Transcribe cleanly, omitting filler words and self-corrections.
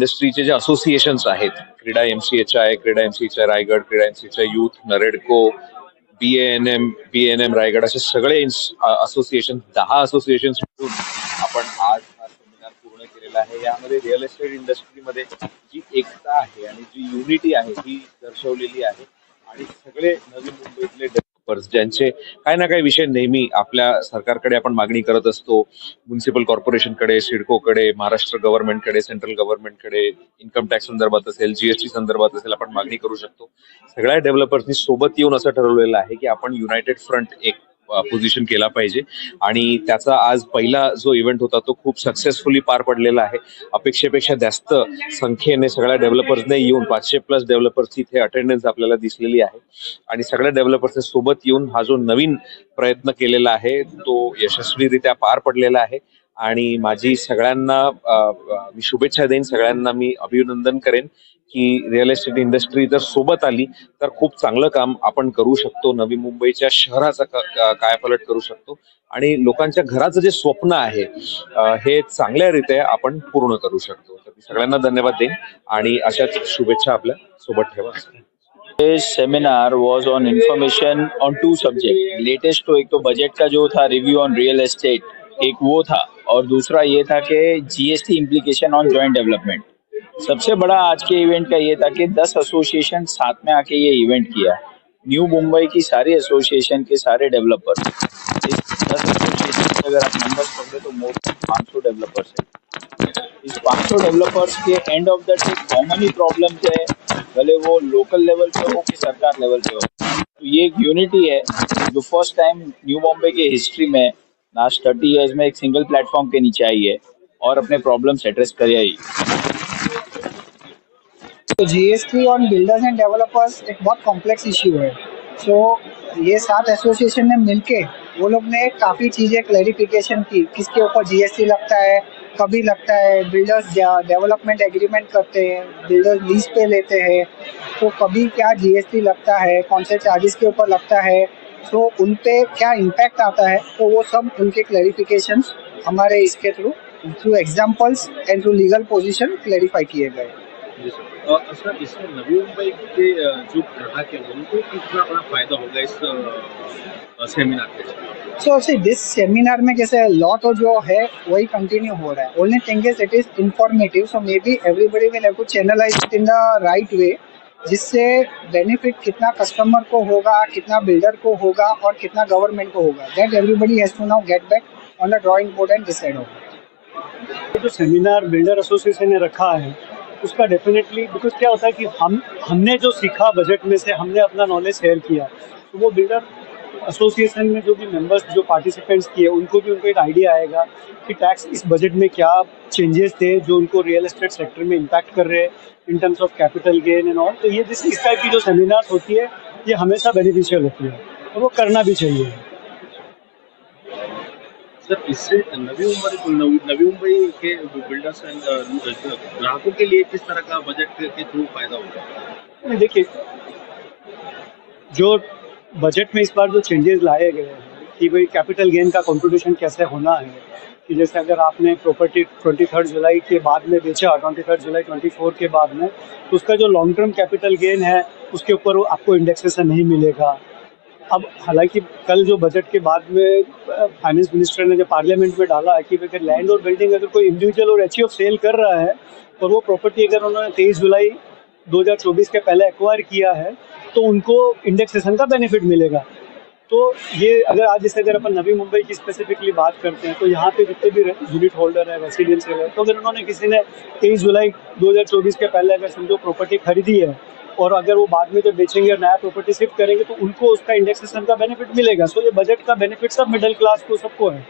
इंडस्ट्रीचे जे associations आहेत, क्रीडा एमसीएचआय, क्रीडा एमसीएचआय रायगड, क्रीडा एमसीएचआय यूथ, नरेडको, बीएएनएम रायगड, असे सगळे असोसिएशन, 10 असोसिएशन मिळून आपण आज हा सेमिनार पूर्ण केलेला आहे. यामध्ये रिअल एस्टेट इंडस्ट्रीमध्ये जी एकता आहे आणि जी युनिटी आहे ही दर्शवलेली आहे. आणि सगळे नवी मुंबईतले डेव्हलपर्स ज्यांचे काही ना काही विषय नेहमी आपल्या सरकारकडे आपण मागणी करत असतो, म्युन्सिपल कॉर्पोरेशनकडे, सिडकोकडे, महाराष्ट्र गव्हर्नमेंटकडे, सेंट्रल गव्हर्नमेंटकडे, इन्कम टॅक्स संदर्भात असेल, जीएसटी संदर्भात असेल, आपण मागणी करू शकतो. सगळ्या डेव्हलपर्सनी सोबत येऊन असं ठरवलेलं आहे की आपण युनायटेड फ्रंट एक पोझिशन केला पाहिजे. आणि त्याचा आज पहिला जो इव्हेंट होता तो खूप सक्सेसफुली पार पडलेला आहे. अपेक्षेपेक्षा जास्त संख्येने सगळ्या डेव्हलपर्सने येऊन 500+ डेव्हलपर्सची इथे अटेंडन्स आपल्याला दिसलेली आहे. आणि सगळ्या डेव्हलपर्सने सोबत येऊन हा जो नवीन प्रयत्न केलेला आहे तो यशस्वीरित्या पार पडलेला आहे. आणि माझी सगळ्यांना मी शुभेच्छा देईन, सगळ्यांना मी अभिनंदन करेन की रिअल एस्टेट इंडस्ट्री जर सोबत आली तर खूप चांगलं काम आपण करू शकतो. नवी मुंबईच्या शहराचा कायापालट करू शकतो आणि लोकांच्या घराचं जे स्वप्न आहे हे चांगल्यारीत्या आपण पूर्ण करू शकतो. तर मी सगळ्यांना धन्यवाद देईन आणि अशाच शुभेच्छा आपल्या सोबत ठेवा. This seminar was on information on 2 subject. Latest तो एक तो बजट का जो था रिव्यू ऑन रियल एस्टेट, एक वो था, और दूसरा ये था कि GST implication on joint development. सबसे बड़ा आज के इवेंट का ये था कि 10 एसोसिएशन साथ में आके ये इवेंट किया. न्यू मुंबई की सारी एसोसिएशन के सारे डेवलपर्स, इस 10 एसोसिएशन के अगर आप नंबर्स पकड़े तो मोर देन 500 डेवलपर्स है. इस 500 डेवलपर्स के end of the day common he problems है, भले वो लोकल लेवल पे हो कि सरकार लेवल पे हो. तो ये एक यूनिटी है जो फर्स्ट टाइम न्यू मुंबई के हिस्ट्री में लास्ट 30 इयर्स में एक सिंगल प्लेटफॉर्म के नीचे आई है और अपने प्रॉब्लम्स एड्रेस कर आई. तो GST on builders and developers एक बहुत कॉम्प्लेक्स इश्यू है. सो ये 7 एसोसिएशन ने मिलके वो लोग ने काफ़ी चीज़ें क्लैरिफिकेशन की, किसके ऊपर जीएसटी लगता है, कभी लगता है. बिल्डर्स डेवलपमेंट एग्रीमेंट करते हैं, बिल्डर्स लीज पे लेते हैं, तो कभी क्या जीएसटी लगता है, कौन से चार्जेस के ऊपर लगता है, सो उन पे क्या इम्पैक्ट आता है. तो वो सब उनके क्लैरिफिकेशंस हमारे इसके through examples and through legal position clarify किए गए. सर, इससे नवी मुंबई के जो ग्राहक है उनको कितना बड़ा फायदा होगा इस सेमिनार के? सो सी दिस सेमिनार में कैसे लॉ तो जो है वही कंटिन्यू हो रहा है. Only thing is it is informative, so maybe everybody will have to channelise it in the right way, जिससे बेनिफिट कितना कस्टमर को होगा, कितना बिल्डर को होगा और कितना गवर्नमेंट को होगा. That everybody has to now get back on the drawing board and decide होगा. जो सेमिनार बिल्डर एसोसिएशन ने रखा है उसका डेफिनेटली, बिकॉज क्या होता है कि हमने जो सीखा बजट में से हमने अपना नॉलेज शेयर किया, तो वो बिल्डर एसोसिएशन में जो भी मेंबर्स जो पार्टिसिपेंट्स किए उनको एक आइडिया आएगा कि टैक्स इस बजट में क्या चेंजेस थे जो उनको रियल एस्टेट सेक्टर में इम्पैक्ट कर रहे हैं in terms of capital gain and all. तो ये इस टाइप की जो सेमिनार होती है ये हमेशा बेनिफिशियल होती है और वो करना भी चाहिए. सर, इससे नवी मुंबई के बिल्डर्स एंड ग्राहकों के लिए किस तरह का बजट के थ्रू फायदा होगा? देखिए, जो बजट में इस बार जो चेंजेस लाए गए हैं कि भाई कैपिटल गेन का कंट्रीब्यूशन कैसे होना है, कि जैसे अगर आपने प्रॉपर्टी 23 जुलाई के बाद में बेचा, 23 जुलाई 24 के बाद में, तो उसका जो लॉन्ग टर्म कैपिटल गेन है उसके ऊपर आपको इंडेक्सेशन नहीं मिलेगा. अब हालांकि कल जो बजट के बाद में फाइनेंस मिनिस्टर ने जो पार्लियामेंट में डाला है कि अगर लैंड और बिल्डिंग अगर कोई इंडिविजुअल और एचईएफ सेल कर रहा है और वो प्रॉपर्टी अगर उन्होंने 23 जुलाई 2024 के पहले एक्वायर किया है तो उनको इंडेक्सेशन का बेनिफिट मिलेगा. तो ये अगर अपन नवी मुंबई की स्पेसिफिकली बात करते हैं तो यहाँ पे जितने भी यूनिट होल्डर है, रेसिडेंशियल है, तो अगर उन्होंने किसी ने 23 जुलाई 2024 के पहले अगर समझो प्रॉपर्टी खरीदी है और अगर वो बाद में जब बेचेंगे और नया प्रॉपर्टी शिफ्ट करेंगे तो उनको उसका इंडेक्सेशन का बेनिफिट मिलेगा. सो ये बजट का बेनिफिट सब मिडिल क्लास को सबको है.